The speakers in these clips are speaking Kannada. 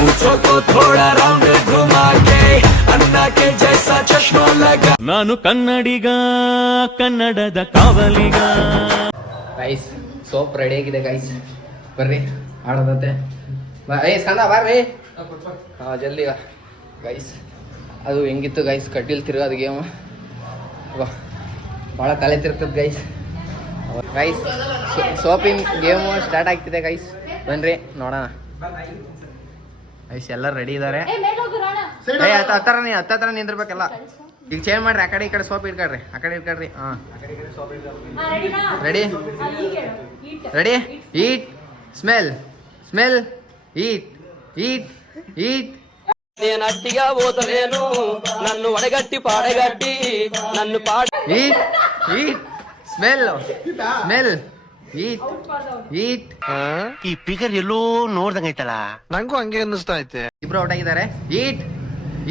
पूछो को थोड़ा राउंड घुमा के अन्ना के जैसा चश्मा लगा ನಾನು ಕನ್ನಡಿಗ ಕನ್ನಡದ ಕಾವಲಿಗ. ಗೈಸ್ ಸೋಪ್ ರೆಡಿ ಆಗಿದೆ ಗೈಸ್, ಬರ್ರಿ ಆಡೋದತ್ತೆ. ಏ ಸ್ಕಂದ ಬರ್ರಿ, ಹಾಂ ಜಲ್ದಿ ಗೈಸ್. ಅದು ಹೆಂಗಿತ್ತು ಗೈಸ್ ಕಟ್ಟಿಲ್ ತಿರ್ಗೋದು ಗೇಮು, ಭಾಳ ಕಲೆ ತಿರ್ತದೆ ಗೈಸ್. ಗೈಸ್ ಸೋಪಿನ ಗೇಮು ಸ್ಟಾರ್ಟ್ ಆಗ್ತಿದೆ ಗೈಸ್, ಬನ್ರಿ ನೋಡೋಣ. ಗೈಸ್ ಎಲ್ಲರೂ ರೆಡಿ ಇದ್ದಾರೆ. ಹತ್ತರ ನಿಂದಿರ್ಬೇಕಲ್ಲ. ಈಗ ಚೇಂಜ್ ಮಾಡ್ರಿ, ಆ ಕಡೆ ಈ ಕಡೆ ಸೋಪ್ ಇಟ್ಕೊಳ್ರಿ, ಆ ಕಡೆ ಇಟ್ಕೊಳ್ರಿ. ಹಾಂ ರೆಡಿ ರೆಡಿ. ಈಟ್ ಸ್ಮೆಲ್ ಸ್ಮೆಲ್ ಈಟ್ ಈಟ್ ಈಟ್. నేను అట్టిగా పోతలేను నన్ను వడగట్టి పాడగట్టి నన్ను పాడ. ಈಟ್ ಈಟ್ ಸ್ಮೆಲ್ ಸ್ಮೆಲ್ ಈಟ್ ಈಟ್. ಈ ಫಿಗರ್ ಎಲ್ಲೋ ನೋಡ್ದಂಗೈತಲ್ಲ, ನಂಗೂ ಹಂಗೆ ಅನ್ನಿಸ್ತಾ ಐತೆ. ಇಬ್ರು ಔಟ್ ಆಗಿದ್ದಾರೆ. Eat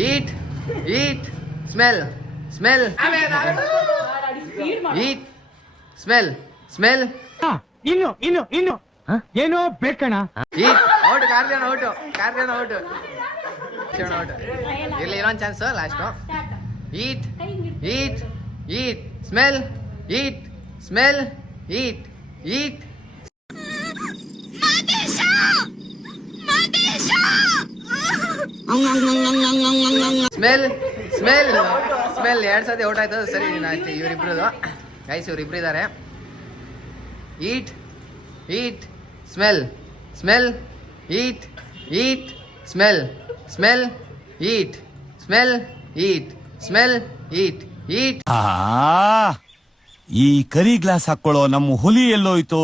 eat eat smell smell eat smell smell. ಇನ್ನು ಇನ್ನು ಇನ್ನು ಏನೋ ಬೇಕಣ. Eat out. ಕಾರ್ಯನ ಔಟ್, ಕಾರ್ಯನ ಔಟ್, ಔಟ್. ಇರ್ಲಿ ಇನ್ನೊಂದು chance last. Eat eat eat smell eat smell eat eat. Smell smell smell. 2 ಸತಿ ಔಟ್ ಆಯ್ತು. ಸರಿ ಅಷ್ಟೇ ಇವರಿಬ್ರದು ಗೈಸ್, ಇವರಿಬ್ರು ಇದ್ದಾರೆ. ಈಟ್ eat smell smell eat eat smell smell eat smell eat smell eat ಈಟ್. ಈ ಕರಿ ಗ್ಲಾಸ್ ಹಾಕೊಳ್ಳೋ ನಮ್ಮ ಹುಲಿ ಎಲ್ಲೋಯ್ತು?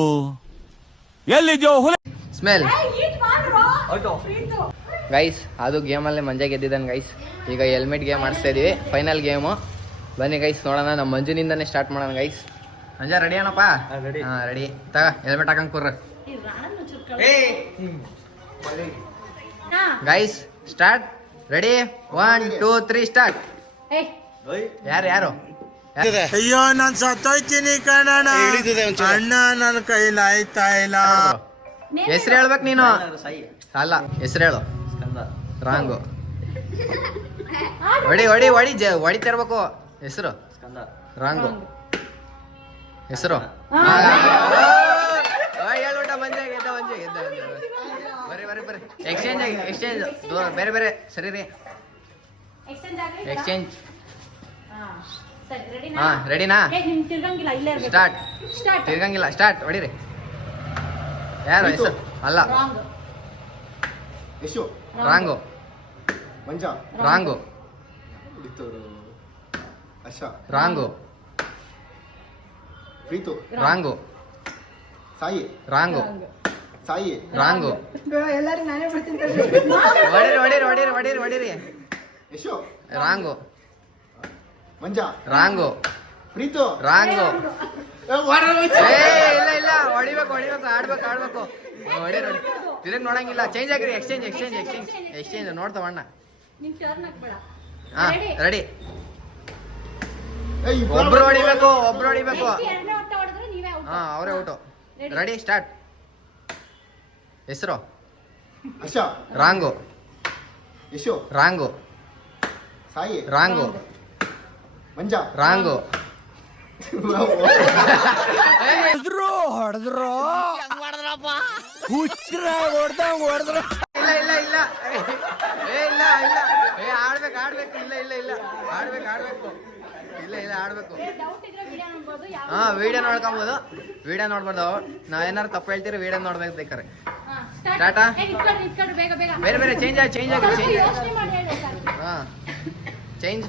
ಎಲ್ಲಿದ್ಯೋ ಹುಲಿ? ಸ್ಮೆಲ್. ಗೈಸ್ ಅದು ಗೇಮಲ್ಲೇ ಮಂಜಾ ಗೆದ್ದಿದ್ದಾನೆ ಗೈಸ್. ಈಗ ಹೆಲ್ಮೆಟ್ ಗೇಮ್ ಆಡಿಸ್ತಾ ಇದೀವಿ, ಫೈನಲ್ ಗೇಮು. ಬನ್ನಿ ಗೈಸ್ ನೋಡೋಣ. ನಮ್ಮ ಮಂಜುನಿಂದಾನೇ ಸ್ಟಾರ್ಟ್ ಮಾಡೋಣ ಗೈಸ್. ಮಂಜ ರೆಡಿ ಏನಪ್ಪ? ಹಾಂ ರೆಡಿ. ತಗ ಹೆಲ್ಮೆಟ್ ಹಾಕಂಗ್ ಕೂರ್ರ ಗೈಸ್. ಸ್ಟಾರ್ಟ್. Ready 1 2 3 start. ಯಾರು ಯಾರು? ಅಯ್ಯೋ ನಾನ್ ಸತ್ತೋಯ್ತೀನಿ ಕಣಣ್ಣ, ಅಣ್ಣ ನನ್ನ ಕೈಲಾಯ್ತಾ ಇಲ್ಲ. ಹೆಸರು ಹೇಳ್ಬೇಕು ನೀನು. ಅಲ್ಲ ಹೆಸರು ಹೇಳು. ರಾಂಗು. ಹೊಡಿ ಹೊಡಿ ಹೊಡಿ ಹೊಡಿತಿರ್ಬೇಕು. ಹೆಸರು ರಾಂಗು. ಹೆಸರು ಹೇಳ್ಬಿಟ್ಟ. ಮಂಜೆ ಗೆದ್ದ, ಮಂಜೆ ಗೆದ್ದ. ಬರ್ರಿ ಬರ್ರಿ ಬರ್ರಿ. ಎಕ್ಸ್ಚೇಂಜ್ ಎಕ್ಸ್ಚೇಂಜ್ ಬೇರೆ ಬೇರೆ. ಸರಿ ರೀ, ಎಕ್ಸ್ಚೇಂಜ್. ಹಾ ರೆಡಿನಾ? ಸ್ಟಾರ್ಟ್. ತಿರ್ಗಂಗಿಲ್ಲ. ಸ್ಟಾರ್ಟ್. ಹೊಡಿರಿ. ಯಾರು ಹೆಸರು? ಅಲ್ಲ wrong. Wrong wrong wrong wrong wrong. ಹೊಡಿರಿ ಹೊಡಿರಿ ಹೊಡಿರಿ ಹೊಡಿರಿ ಹೊಡಿರಿ. Wrong wrong wrong. ಇಲ್ಲ ಇಲ್ಲ ಹೊಡಿಬೇಕು ಹೊಡಿಬೇಕು. ಆಡ್ಬೇಕು ಆಡ್ಬೇಕು. ಹೊಡಿರಿ. ತಿರುಗಿ ನೋಡಂಗಿಲ್ಲ. ಚೇಂಜ್ ಆಗಿರಿ. Exchange exchange exchange exchange. ನೋಡ್ತಾವಣ್ಣ. ಹಾ ರೆಡಿ. ಒಬ್ರು ಹೊಡಿಬೇಕು, ಒಬ್ರು ಹೊಡಿಬೇಕು. ಹಾ ಅವರೇ ಔಟು. Ready start. ಹೆಸರು ರಾಂಗು ರಾಂಗು ರಾಂಗು ರಾಂಗು. ಹೊಡೆದ್ರು ಇಲ್ಲ ಇಲ್ಲ ಇಲ್ಲ ಇಲ್ಲ ಇಲ್ಲ. ಆಡ್ಬೇಕು ಆಡ್ಬೇಕು. ಇಲ್ಲ ಇಲ್ಲ ಇಲ್ಲ ಆಡ್ಬೇಕು ಆಡ್ಬೇಕು. ಇಲ್ಲ ಇಲ್ಲ ಆಡ್ಬೇಕು. ಹಾ ವಿಡಿಯೋ ನೋಡ್ಕೊಬೋದು. ವಿಡಿಯೋ ನೋಡ್ಬಾರ್ದು. ನಾವೇನಾರು ತಪ್ಪು ಹೇಳ್ತೀರಿ ವಿಡಿಯೋ ನೋಡ್ಬೇಕು ಬೇಕಾರೆ. ಟಾಟಾ. ಬೇರೆ ಬೇರೆ ಚೇಂಜ್ ಆಗಿ ಚೇಂಜ್ ಆಗಿ ಚೇಂಜ್. ಹಾ ಚೇಂಜ್.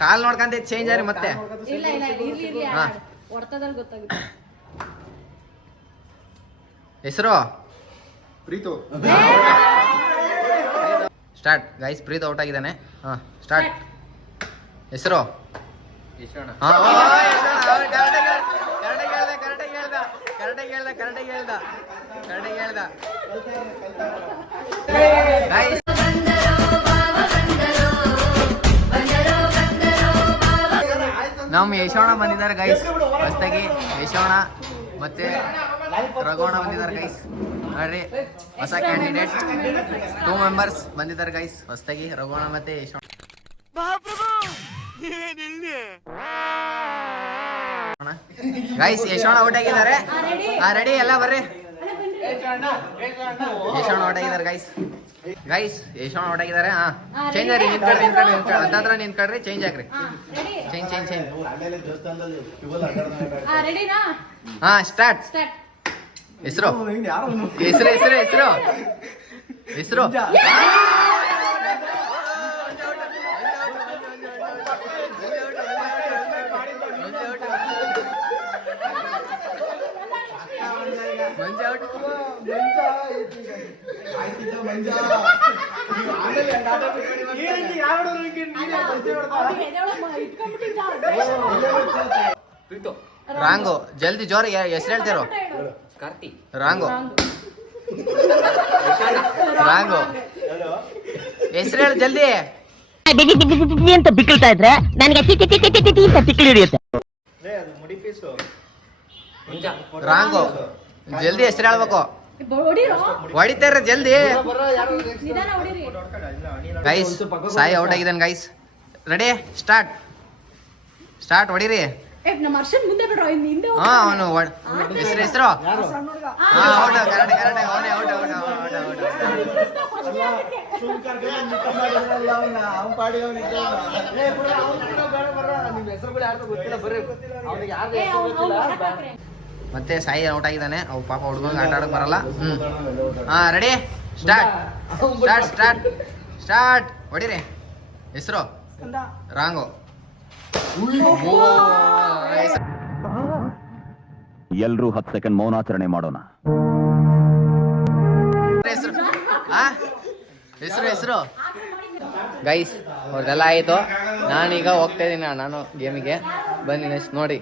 ಕಾಲ್ ನೋಡ್ಕಂತ ಚೇಂಜ್ ಆರಿ ಮತ್ತೆ. ಹೆಸರು ಸ್ಟಾರ್ಟ್. ಗೈಸ್ ಪ್ರೀತ್ ಔಟ್ ಆಗಿದ್ದಾನೆ. ಹಾ ಸ್ಟಾರ್ಟ್. ಹೆಸರು ನಮ್ಮ ಯಶೋಣ ಬಂದಿದ್ದಾರೆ ಗೈಸ್. ಹೊಸದಾಗಿ ಯಶೋಣ ಮತ್ತೆ ರಘೋಣ ಬಂದಿದ್ದಾರೆ ಗೈಸ್ ನೋಡ್ರಿ, ಹೊಸ ಕ್ಯಾಂಡಿಡೇಟ್ 2 ಮೆಂಬರ್ಸ್ ಬಂದಿದ್ದಾರೆ ಗೈಸ್ ಹೊಸದಾಗಿ, ರಘೋಣ ಮತ್ತೆ ಯಶೋಣ. ಗೈಸ್ ಯಶೋಣ ಔಟ್ ಆಗಿದ್ದಾರೆ. ರೆಡಿ ಎಲ್ಲ ಬರ್ರಿ. ಯಶೋಣ ಔಟ್ ಆಗಿದ್ದಾರೆ ಗೈಸ್. ಯಶೋಣ ಔಟ್ ಆಗಿದ್ದಾರೆ. ಚೇಂಜ್ ಆಗ್ರಿ, ಹತ್ತತ್ರ ನಿಂತ್ಕೊಳ್ರಿ, ಚೇಂಜ್ ಆಗ್ರಿ, ಚೇಂಜ್. ಸ್ಟಾರ್ಟ್. ಹೆಸರು ರಾಂಗು. ಜಲ್ದಿ ಜೋರ ಹೆಸರು ಹೇಳ್ತಿರೋ. ಕಾರ್ತಿ ರಾಂಗು ಹೆಸರು ಹೇಳಿ ಜಲ್ದಿ. ಅಂತ ಬಿಕ್ಕಳ್ತಾ ಇದ್ರೆ ನನಗೆ ಪಿಕ್ಕಲ್ ಹಿಡಿಯುತ್ತೆ. ರಾಂಗು ಜಲ್ದಿ ಹೆಸರು ಹೇಳ್ಬೇಕು. ಹೊಡಿತಾರ ಜಲ್ದಿ. ಗೈಸ್ ಸಾಯಿ ಔಟ್ ಆಗಿದ್ದಾನೆ ಗೈಸ್. ರೆಡಿ ಸ್ಟಾರ್ಟ್ ಹೊಡಿರಿ. ಅವನು ಹೆಸರು ಮತ್ತೆ ಸಾಯಿ ಔಟ್ ಆಗಿದ್ದಾನೆ. ಅವು ಪಾಪ ಹುಡುಗಂಗೆ ಆಟ ಆಡಕ್ ಬರಲ್ಲ. ರೆಡಿ ಸ್ಟಾರ್ಟ್ ಹೊಡಿರಿ. ಹೆಸರು ರಾಂಗು. ಎಲ್ರೂ 10 ಸೆಕೆಂಡ್ ಮೌನಾಚರಣೆ ಮಾಡೋಣ. ಹೆಸರು ಗೈಸ್ ಅವ್ರದೆಲ್ಲ ಆಯ್ತು. ನಾನೀಗ ಹೋಗ್ತಾ ಇದ್ದೀನಿ ನಾನು ಗೇಮಿಗೆ. ಬನ್ನಿ ನೆಕ್ಸ್ಟ್ ನೋಡಿ.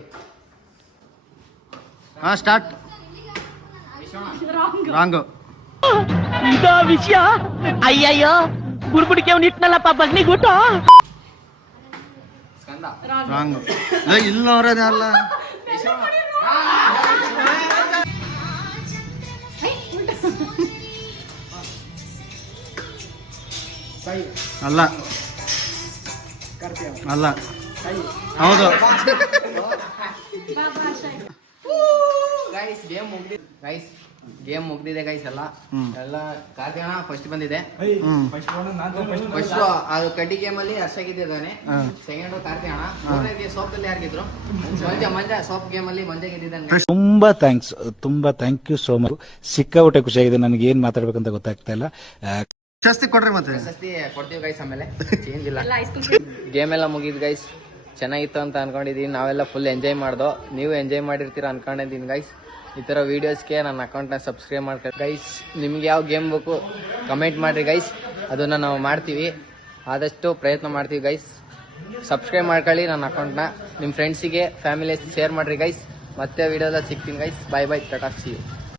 ಸ್ಟಾರ್ಟ್. ರಾಂಗು ಇದೋ ವಿಷಯ. ಅಯ್ಯಯ್ಯೋ ಬುಡ್ಬುಡಿಕೆ ಅವ್ನು ಇಟ್ನಲ್ಲಪ್ಪ ಬಗ್ನಿಗೂಟ. ರಾಂಗು ಇಲ್ಲ ಅವರದಲ್ಲ. ಅಲ್ಲ ಹೌದು. ಗೇಮ್ ಮುಗ್ದಿದೆ ಗೈಸ್. ಎಲ್ಲ ಕಾರ್ತಿಕ ಫಸ್ಟ್ ಬಂದಿದೆ. ಫಸ್ಟ್ ಅದು ಕಡ್ಡಿ ಗೇಮ್ ಅಲ್ಲಿ ಹರ್ಷಾಗಿದ್ದಾನೆ. ಸೆಕೆಂಡ್ ಕಾರ್ತಿಕ. ಮೂರನೇ ಸೋಪ್ ಅಲ್ಲಿ ಯಾರಿಗಿದ್ರು? ಮಂಜ ಸೋಪ್ ಗೇಮ್ ಅಲ್ಲಿ ಮಂಜ ಗೆದ್ದಿದ್ದಾನೆ. ತುಂಬಾ ಥ್ಯಾಂಕ್ ಯು ಸೋ ಮಚ್. ಸಿಕ್ಕಾಪಟ್ಟೆ ಖುಷಿಯಾಗಿದೆ. ನನಗೆ ಏನ್ ಮಾತಾಡ್ಬೇಕಂತ ಗೊತ್ತಾಗ್ತಾ ಇಲ್ಲ. ಪ್ರಶಸ್ತಿ ಕೊಡ್ರಿ. ಮತ್ತೆ ಪ್ರಶಸ್ತಿ ಕೊಡ್ತೀವಿ ಗೈಸ್. ಆಮೇಲೆ ಚೇಂಜ್ ಇಲ್ಲ. ಗೇಮ್ ಎಲ್ಲ ಮುಗಿದ್ ಗೈಸ್. ಚೆನ್ನಾಗಿತ್ತು ಅಂತ ಅನ್ಕೊಂಡಿದೀನಿ. ನಾವೆಲ್ಲ ಫುಲ್ ಎಂಜಾಯ್ ಮಾಡ್ದೋ. ನೀವು ಎಂಜಾಯ್ ಮಾಡಿರ್ತೀರ ಅನ್ಕೊಂಡಿದ್ದೀನಿ ಗೈಸ್. ಈ ತರ ವಿಡಿಯೋಸ್ಗೆ ನನ್ನ ಅಕೌಂಟ್ನ ಸಬ್ಸ್ಕ್ರೈಬ್ ಮಾಡ್ಕೊಳ್ಳಿ ಗೈಸ್. ನಿಮ್ಗೆ ಯಾವ ಗೇಮ್ ಬೇಕು ಕಮೆಂಟ್ ಮಾಡ್ರಿ ಗೈಸ್. ಅದನ್ನ ನಾವು ಮಾಡ್ತೀವಿ, ಆದಷ್ಟು ಪ್ರಯತ್ನ ಮಾಡ್ತೀವಿ ಗೈಸ್. ಸಬ್ಸ್ಕ್ರೈಬ್ ಮಾಡ್ಕೊಳ್ಳಿ ನನ್ನ ಅಕೌಂಟ್ನ. ನಿಮ್ಮ ಫ್ರೆಂಡ್ಸಿಗೆ ಫ್ಯಾಮಿಲಿ ಶೇರ್ ಮಾಡ್ರಿ ಗೈಸ್. ಮತ್ತೆ ವಿಡಿಯೋದಲ್ಲಿ ಸಿಗ್ತೀನಿ guys. Bye tata see you.